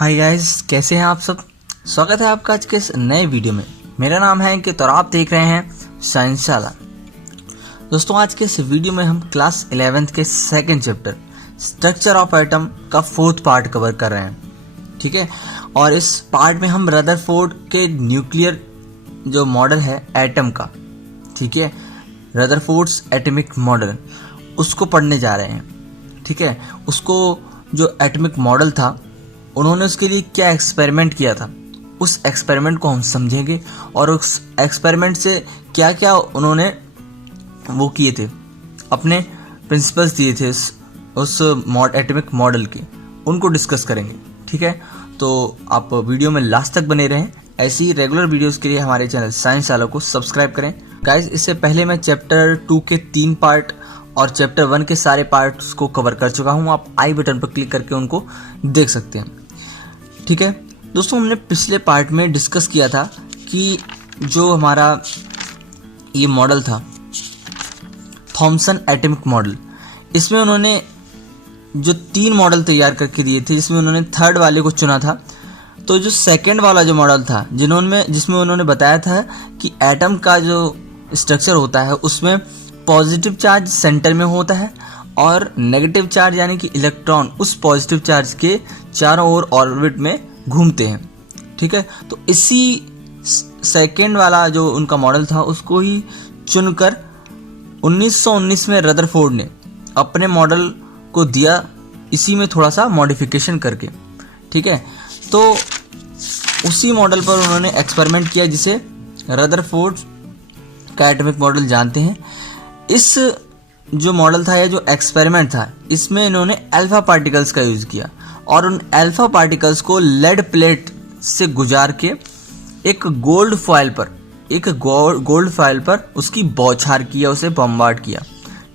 Hi guys, कैसे हैं आप सब। स्वागत है आपका आज के इस नए वीडियो में। मेरा नाम है अंकित और आप देख रहे हैं साइंसशाला। दोस्तों, आज के इस वीडियो में हम क्लास 11th के second chapter structure of atom का 4th पार्ट कवर कर रहे हैं। ठीक है, और इस पार्ट में हम रदरफोर्ड के न्यूक्लियर जो मॉडल है एटम का, ठीक है, रदरफोर्ड्स एटॉमिक मॉडल, उसको पढ़ने जा रहे हैं। ठीक है, उसको जो एटॉमिक मॉडल था उन्होंने उसके लिए क्या एक्सपेरिमेंट किया था, उस एक्सपेरिमेंट को हम समझेंगे और उस एक्सपेरिमेंट से क्या क्या उन्होंने वो किए थे, अपने प्रिंसिपल्स दिए थे उस एटॉमिक मॉडल के, उनको डिस्कस करेंगे। ठीक है, तो आप वीडियो में लास्ट तक बने रहें। ऐसी ही रेगुलर वीडियोस के लिए हमारे चैनल साइंसशाला को सब्सक्राइब करें। गाइस, इससे पहले मैं चैप्टर 2 के 3 पार्ट और चैप्टर 1 के सारे पार्ट्स को कवर कर चुका हूँ। आप आई बटन पर क्लिक करके उनको देख सकते हैं। ठीक है दोस्तों, हमने पिछले पार्ट में डिस्कस किया था कि जो हमारा ये मॉडल था थॉमसन एटॉमिक मॉडल, इसमें उन्होंने जो 3 मॉडल तैयार करके दिए थे, जिसमें उन्होंने थर्ड वाले को चुना था। तो जो सेकंड वाला जो मॉडल था जिसमें उन्होंने बताया था कि एटम का जो स्ट्रक्चर होता है उसमें पॉजिटिव चार्ज सेंटर में होता है और नेगेटिव चार्ज यानी कि इलेक्ट्रॉन उस पॉजिटिव चार्ज के चारों ओर ऑर्बिट में घूमते हैं। ठीक है, तो इसी सेकेंड वाला जो उनका मॉडल था उसको ही चुनकर 1919 में रदरफोर्ड ने अपने मॉडल को दिया, इसी में थोड़ा सा मॉडिफिकेशन करके। ठीक है, तो उसी मॉडल पर उन्होंने एक्सपेरिमेंट किया जिसे रदरफोर्ड का एटॉमिक मॉडल जानते हैं। इस जो मॉडल था या जो एक्सपेरिमेंट था, इसमें इन्होंने अल्फा पार्टिकल्स का यूज किया और उन अल्फा पार्टिकल्स को लेड प्लेट से गुजार के एक गोल्ड फॉइल पर उसकी बौछार किया, उसे बम्बार्ड किया।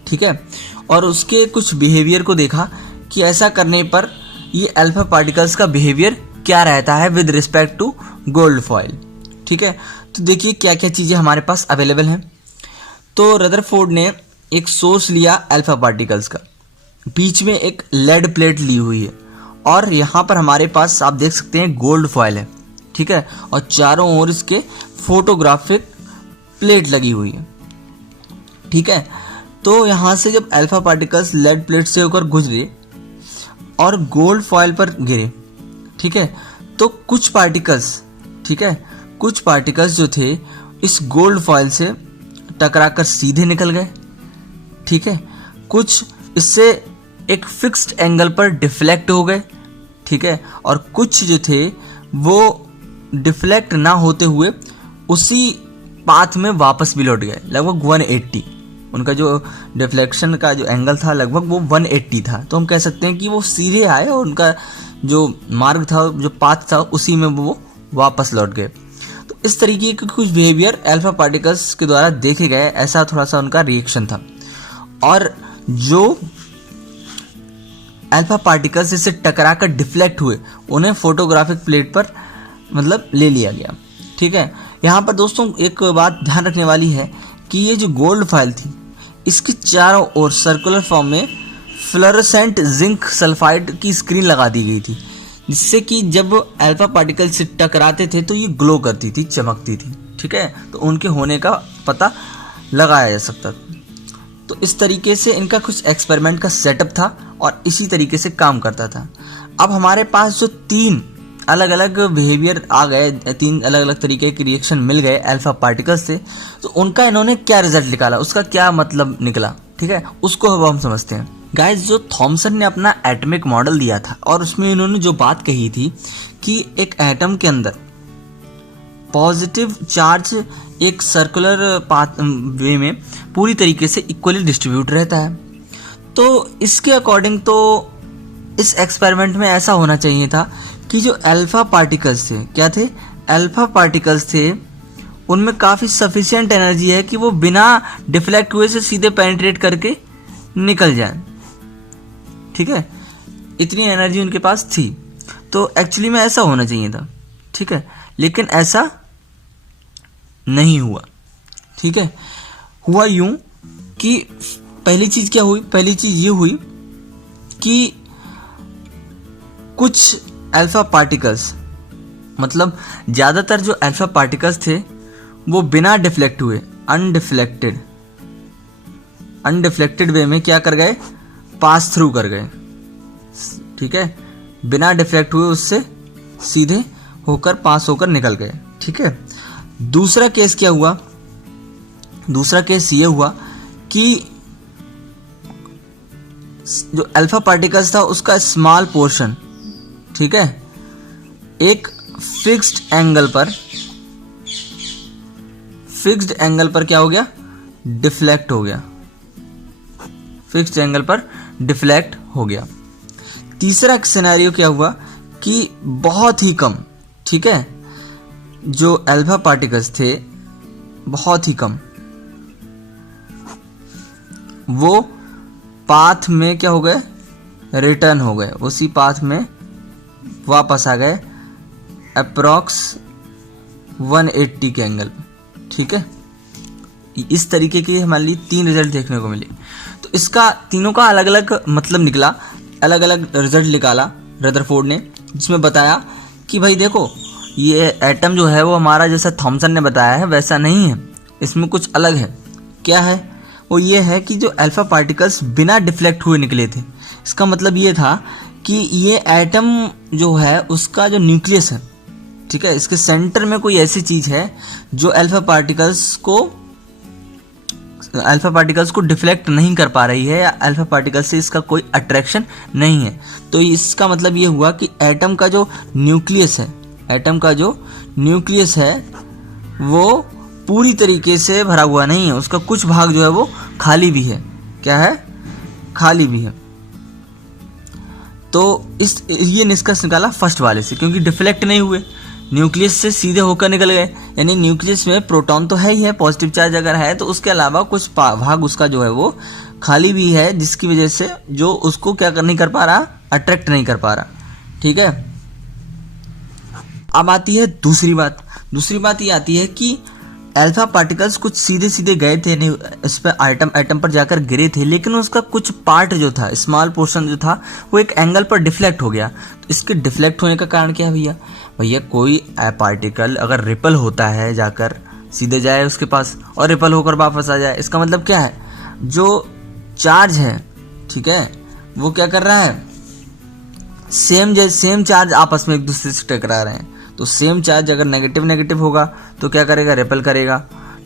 ठीक है, और उसके कुछ बिहेवियर को देखा कि ऐसा करने पर ये अल्फा पार्टिकल्स का बिहेवियर क्या रहता है with respect to gold foil. ठीक है, तो देखिए क्या क्या चीज़ें हमारे पास अवेलेबल हैं। तो रदरफोर्ड ने एक सोर्स लिया अल्फा पार्टिकल्स का, बीच में एक लेड प्लेट ली हुई है और यहाँ पर हमारे पास आप देख सकते हैं गोल्ड फॉइल है। ठीक है, और चारों ओर इसके फोटोग्राफिक प्लेट लगी हुई है। ठीक है, तो यहाँ से जब अल्फा पार्टिकल्स लेड प्लेट से होकर गुजरे और गोल्ड फॉइल पर गिरे, ठीक है, तो कुछ पार्टिकल्स जो थे इस गोल्ड फॉइल से टकराकर सीधे निकल गए। ठीक है, कुछ इससे एक फिक्स्ड एंगल पर डिफ्लेक्ट हो गए। ठीक है, और कुछ जो थे वो डिफ्लेक्ट ना होते हुए उसी पाथ में वापस भी लौट गए, लगभग 180। उनका जो डिफ्लेक्शन का जो एंगल था लगभग वो 180 था। तो हम कह सकते हैं कि वो सीधे आए और उनका जो मार्ग था, जो पाथ था, उसी में वो वापस लौट गए। तो इस तरीके के कुछ बिहेवियर अल्फा पार्टिकल्स के द्वारा देखे गए, ऐसा थोड़ा सा उनका रिएक्शन था। और जो अल्फा पार्टिकल्स इससे टकराकर डिफ्लेक्ट हुए उन्हें फोटोग्राफिक प्लेट पर मतलब ले लिया गया। ठीक है, यहाँ पर दोस्तों एक बात ध्यान रखने वाली है कि ये जो गोल्ड फाइल थी इसकी चारों ओर सर्कुलर फॉर्म में फ्लोरोसेंट जिंक सल्फाइड की स्क्रीन लगा दी गई थी, जिससे कि जब अल्फा पार्टिकल से टकराते थे तो ये ग्लो करती थी, चमकती थी। ठीक है, तो उनके होने का पता लगाया जा सकता था। तो इस तरीके से इनका कुछ एक्सपेरिमेंट का सेटअप था और इसी तरीके से काम करता था। अब हमारे पास जो 3 अलग अलग बिहेवियर आ गए, 3 अलग अलग तरीके के रिएक्शन मिल गए अल्फा पार्टिकल्स से, तो उनका इन्होंने क्या रिजल्ट निकाला, उसका क्या मतलब निकला। ठीक है, उसको अब हम समझते हैं। गाइस, जो थॉमसन ने अपना एटॉमिक मॉडल दिया था और उसमें इन्होंने जो बात कही थी कि एक एटम के अंदर पॉजिटिव चार्ज एक सर्कुलर पाथ वे में पूरी तरीके से इक्वली डिस्ट्रीब्यूट रहता है। तो इसके अकॉर्डिंग तो इस एक्सपेरिमेंट में ऐसा होना चाहिए था कि जो अल्फा पार्टिकल्स थे, क्या थे, अल्फा पार्टिकल्स थे, उनमें काफ़ी सफिशिएंट एनर्जी है कि वो बिना डिफ्लेक्ट हुए से सीधे पेनिट्रेट करके निकल जाए। ठीक है, इतनी एनर्जी उनके पास थी। तो एक्चुअली में ऐसा होना चाहिए था। ठीक है, लेकिन ऐसा नहीं हुआ। ठीक है, हुआ यूं कि पहली चीज क्या हुई, पहली चीज ये हुई कि कुछ अल्फा पार्टिकल्स, मतलब ज़्यादातर जो अल्फा पार्टिकल्स थे वो बिना डिफ्लेक्ट हुए अनडिफ्लेक्टेड वे में क्या कर गए, पास थ्रू कर गए। ठीक है, बिना डिफ्लेक्ट हुए उससे सीधे होकर पास होकर निकल गए। ठीक है, दूसरा केस क्या हुआ, दूसरा केस ये हुआ कि जो अल्फा पार्टिकल्स था उसका स्मॉल पोर्शन, ठीक है, एक फिक्स्ड एंगल पर क्या हो गया, डिफ्लेक्ट हो गया, फिक्स्ड एंगल पर डिफ्लेक्ट हो गया। तीसरा सिनेरियो क्या हुआ कि बहुत ही कम, ठीक है, जो अल्फा पार्टिकल्स थे बहुत ही कम, वो पाथ में क्या हो गए, रिटर्न हो गए, उसी पाथ में वापस आ गए अप्रॉक्स 180 के एंगल पे। ठीक है, इस तरीके की हमारे लिए 3 रिजल्ट देखने को मिले। तो इसका तीनों का अलग अलग मतलब निकला, अलग अलग रिजल्ट निकाला रदरफोर्ड ने, जिसमें बताया कि भाई देखो ये एटम जो है वो हमारा जैसा थॉमसन ने बताया है वैसा नहीं है, इसमें कुछ अलग है। क्या है वो, ये है कि जो अल्फा पार्टिकल्स बिना डिफ्लेक्ट हुए निकले थे। इसका मतलब ये था कि ये एटम जो है उसका जो न्यूक्लियस है, ठीक है, इसके सेंटर में कोई ऐसी चीज है जो अल्फा पार्टिकल्स को डिफ्लेक्ट नहीं कर पा रही है, या अल्फा पार्टिकल्स से इसका कोई अट्रैक्शन नहीं है। तो इसका मतलब ये हुआ कि एटम का जो न्यूक्लियस है वो पूरी तरीके से भरा हुआ नहीं है, उसका कुछ भाग जो है वो खाली भी है। क्या है, खाली भी है। तो ये निष्कर्ष निकाला फर्स्ट वाले से, क्योंकि डिफ्लेक्ट नहीं हुए, न्यूक्लियस से सीधे होकर निकल गए। यानी न्यूक्लियस में प्रोटॉन तो है ही है, पॉजिटिव चार्ज अगर है तो उसके अलावा कुछ भाग उसका जो है वो खाली भी है, जिसकी वजह से जो उसको क्या नहीं कर पा रहा, अट्रैक्ट नहीं कर पा रहा। ठीक है, अब आती है दूसरी बात ये आती है कि अल्फा पार्टिकल्स कुछ सीधे सीधे गए थे, नहीं इस पर एटम पर जाकर गिरे थे, लेकिन उसका कुछ पार्ट जो था, स्मॉल पोर्शन जो था, वो एक एंगल पर डिफ्लेक्ट हो गया। तो इसके डिफ्लेक्ट होने का कारण क्या है भैया, कोई पार्टिकल अगर रिपल होता है जाकर सीधे जाए उसके पास और रिपल होकर वापस आ जाए, इसका मतलब क्या है, जो चार्ज है, ठीक है, वो क्या कर रहा है, सेम चार्ज आपस में एक दूसरे से टकरा रहे हैं। तो सेम चार्ज अगर नेगेटिव होगा तो क्या करेगा, रिपल करेगा।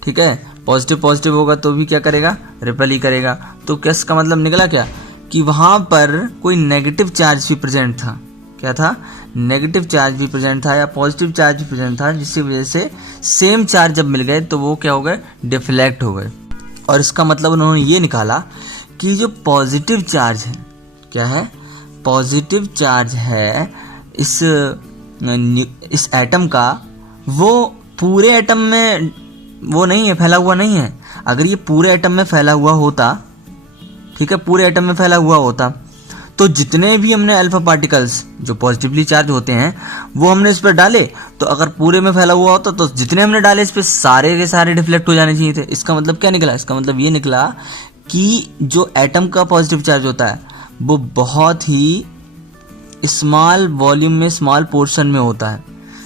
ठीक है, पॉजिटिव होगा तो भी क्या करेगा, रिपल ही करेगा। तो किस का मतलब निकला क्या, कि वहां पर कोई नेगेटिव चार्ज भी प्रेजेंट था। क्या था, नेगेटिव चार्ज भी प्रेजेंट था या पॉजिटिव चार्ज भी प्रेजेंट था, जिसकी वजह से सेम चार्ज जब मिल गए तो वो क्या हो गए, डिफ्लेक्ट हो गए। और इसका मतलब उन्होंने ये निकाला कि जो पॉजिटिव चार्ज है, क्या है, पॉजिटिव चार्ज है इस एटम का, वो पूरे एटम में वो नहीं है, फैला हुआ नहीं है। अगर ये पूरे एटम में फैला हुआ होता, ठीक है, पूरे एटम में फैला हुआ होता, तो जितने भी हमने अल्फा पार्टिकल्स जो पॉजिटिवली चार्ज होते हैं वो हमने इस पर डाले, तो अगर पूरे में फैला हुआ होता तो जितने हमने डाले इस पर सारे के सारे डिफ्लेक्ट हो जाने चाहिए थे। इसका मतलब क्या निकला, इसका मतलब ये निकला कि जो एटम का पॉजिटिव चार्ज होता है वो बहुत ही स्मॉल वॉल्यूम में, स्मॉल पोर्शन में होता है,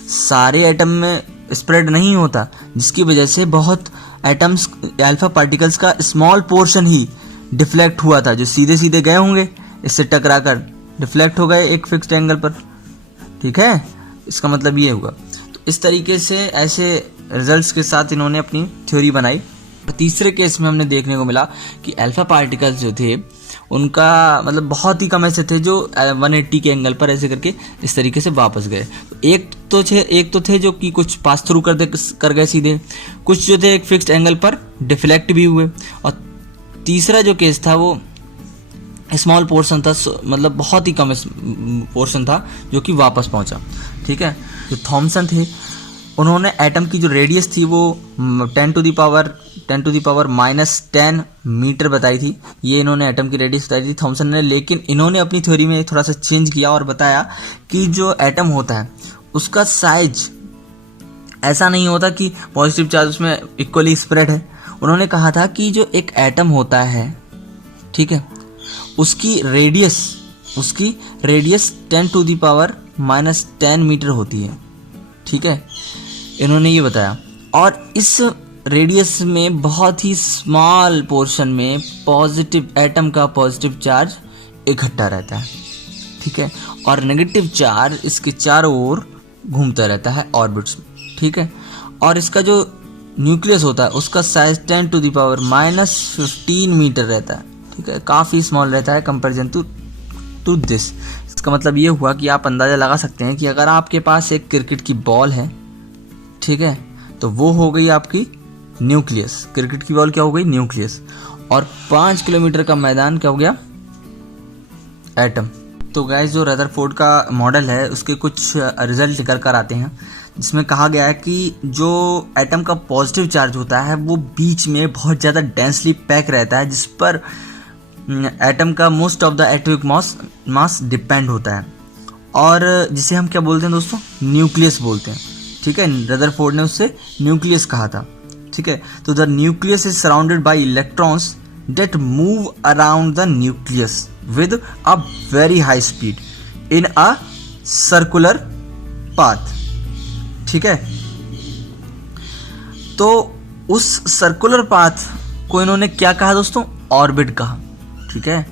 सारे एटम में स्प्रेड नहीं होता, जिसकी वजह से बहुत एटम्स अल्फा पार्टिकल्स का स्मॉल पोर्शन ही डिफ्लेक्ट हुआ था, जो सीधे सीधे गए होंगे इससे टकराकर डिफ्लेक्ट हो गए एक फिक्स्ड एंगल पर। ठीक है, इसका मतलब ये हुआ। तो इस तरीके से ऐसे रिजल्ट्स के साथ इन्होंने अपनी थ्योरी बनाई। तीसरे केस में हमने देखने को मिला कि अल्फा पार्टिकल्स जो थे उनका मतलब बहुत ही कम ऐसे थे जो 180 के एंगल पर ऐसे करके इस तरीके से वापस गए। तो एक तो थे जो कि कुछ पास थ्रू कर गए सीधे, कुछ जो थे एक फिक्स्ड एंगल पर डिफ्लेक्ट भी हुए, और तीसरा जो केस था वो स्मॉल पोर्शन था, मतलब बहुत ही कम पोर्शन था जो कि वापस पहुंचा। ठीक है, जो थॉमसन थे उन्होंने एटम की जो रेडियस थी वो 10 टू द पावर -10 मीटर बताई थी। ये इन्होंने एटम की रेडियस बताई थी थॉमसन ने, लेकिन इन्होंने अपनी थ्योरी में थोड़ा सा चेंज किया और बताया कि जो एटम होता है उसका साइज ऐसा नहीं होता कि पॉजिटिव चार्ज उसमें इक्वली स्प्रेड है। उन्होंने कहा था कि जो एक एटम होता है, ठीक है, उसकी radius 10 to the power -10 metre होती है। ठीक है, इन्होंने ये बताया। और इस रेडियस में बहुत ही स्मॉल पोर्शन में पॉजिटिव एटम का पॉजिटिव चार्ज इकट्ठा रहता है। ठीक है, और नेगेटिव चार्ज इसके चारों ओर घूमता रहता है ऑर्बिट्स में। ठीक है, और इसका जो न्यूक्लियस होता है उसका साइज 10⁻⁻15 मीटर रहता है। ठीक है, काफ़ी स्मॉल रहता है कंपेरिजन टू दिस। इसका मतलब ये हुआ कि आप अंदाज़ा लगा सकते हैं कि अगर आपके पास एक क्रिकेट की बॉल है, ठीक है, तो वो हो गई आपकी न्यूक्लियस। क्रिकेट की बॉल क्या हो गई? न्यूक्लियस। और 5 किलोमीटर का मैदान क्या हो गया? एटम। तो गाइस, जो रदरफोर्ड का मॉडल है उसके कुछ रिजल्ट निकल कर आते हैं, जिसमें कहा गया है कि जो एटम का पॉजिटिव चार्ज होता है वो बीच में बहुत ज़्यादा डेंसली पैक रहता है, जिस पर एटम का most of the atomic mass depend होता है, और जिसे हम क्या बोलते हैं दोस्तों? न्यूक्लियस बोलते हैं। ठीक है, रदरफोर्ड ने उससे न्यूक्लियस कहा था। ठीक है, तो the nucleus is surrounded by electrons that move around the nucleus with a very high speed in a circular path। ठीक है, तो उस सर्कुलर पाथ को इन्होंने क्या कहा दोस्तों? ऑर्बिट कहा। ठीक है,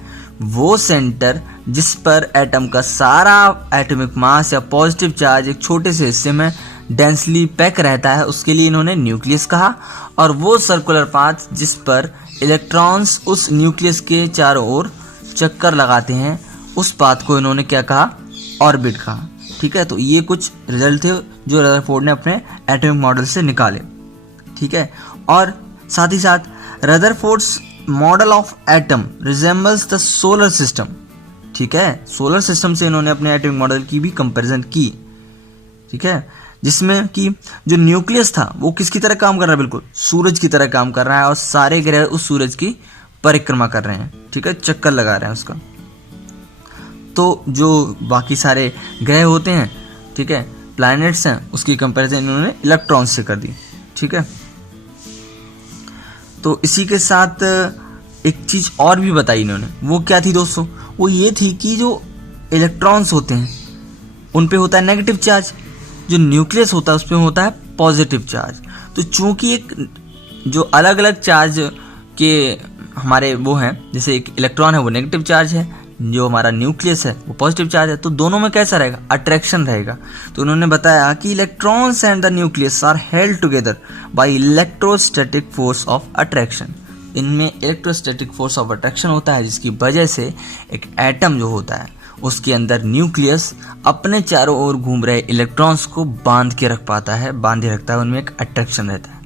वो सेंटर जिस पर एटम का सारा एटॉमिक मास या पॉजिटिव चार्ज एक छोटे से हिस्से में डेंसली पैक रहता है, उसके लिए इन्होंने न्यूक्लियस कहा। और वो सर्कुलर पाथ जिस पर इलेक्ट्रॉन्स उस न्यूक्लियस के चारों ओर चक्कर लगाते हैं, उस पाथ को इन्होंने क्या कहा? ऑर्बिट कहा। ठीक है, तो ये कुछ रिजल्ट थे जो रदरफोर्ड ने अपने एटॉमिक मॉडल से निकाले। ठीक है, और साथ ही साथ Rutherford's model of atom resembles the solar system. ठीक है, सोलर सिस्टम से इन्होंने अपने एटॉमिक मॉडल की भी कंपैरिजन की। ठीक है, जिसमें कि जो न्यूक्लियस था वो किसकी तरह काम कर रहा है? बिल्कुल सूरज की तरह काम कर रहा है, और सारे ग्रह उस सूरज की परिक्रमा कर रहे हैं। ठीक है, चक्कर लगा रहे हैं उसका। तो जो बाकी सारे ग्रह होते हैं, ठीक है, प्लैनेट्स हैं, उसकी कंपैरिजन इन्होंने इलेक्ट्रॉन से कर दी। ठीक है, तो इसी के साथ एक चीज और भी बताई इन्होंने। वो क्या थी दोस्तों? वो ये थी कि जो इलेक्ट्रॉन्स होते हैं उन पे होता है नेगेटिव चार्ज, जो न्यूक्लियस होता है उस पे होता है पॉजिटिव चार्ज। तो चूंकि एक जो अलग अलग चार्ज के हमारे वो हैं, जैसे एक इलेक्ट्रॉन है वो नेगेटिव चार्ज है, जो हमारा न्यूक्लियस है वो पॉजिटिव चार्ज है, तो दोनों में कैसा रहेगा? अट्रैक्शन रहेगा। तो उन्होंने बताया कि electrons and the nucleus are held together by electrostatic force of attraction. इनमें इलेक्ट्रोस्टैटिक फोर्स ऑफ अट्रैक्शन होता है, जिसकी वजह से एक एटम जो होता है उसके अंदर न्यूक्लियस अपने चारों ओर घूम रहे इलेक्ट्रॉन्स को बांधे रखता है, उनमें एक अट्रैक्शन रहता है।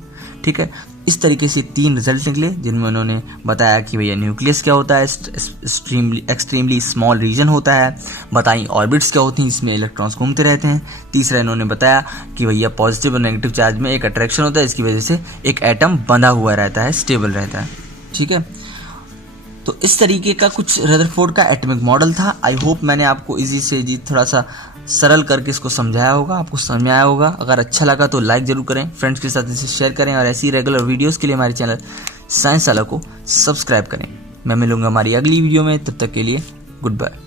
ठीक है, इस तरीके से 3 रिजल्ट निकले, जिनमें उन्होंने बताया कि भैया न्यूक्लियस क्या होता है, एक्सट्रीमली स्मॉल रीजन होता है, बताई ऑर्बिट्स क्या होती हैं जिसमें इलेक्ट्रॉन्स घूमते रहते हैं। तीसरा इन्होंने बताया कि भैया पॉजिटिव और नेगेटिव चार्ज में एक अट्रैक्शन होता है, इसकी वजह से एक एटम बंधा हुआ रहता है, स्टेबल रहता है। ठीक है, तो इस तरीके का कुछ रदरफोर्ड का एटॉमिक मॉडल था। आई होप मैंने आपको इजी से इजी थोड़ा सा सरल करके इसको समझाया होगा, आपको समझ में आया होगा। अगर अच्छा लगा तो लाइक जरूर करें, फ्रेंड्स के साथ इसे शेयर करें, और ऐसी रेगुलर वीडियोस के लिए हमारे चैनल साइंस वाला को सब्सक्राइब करें। मैं मिलूंगा हमारी अगली वीडियो में, तब तक के लिए गुड बाय।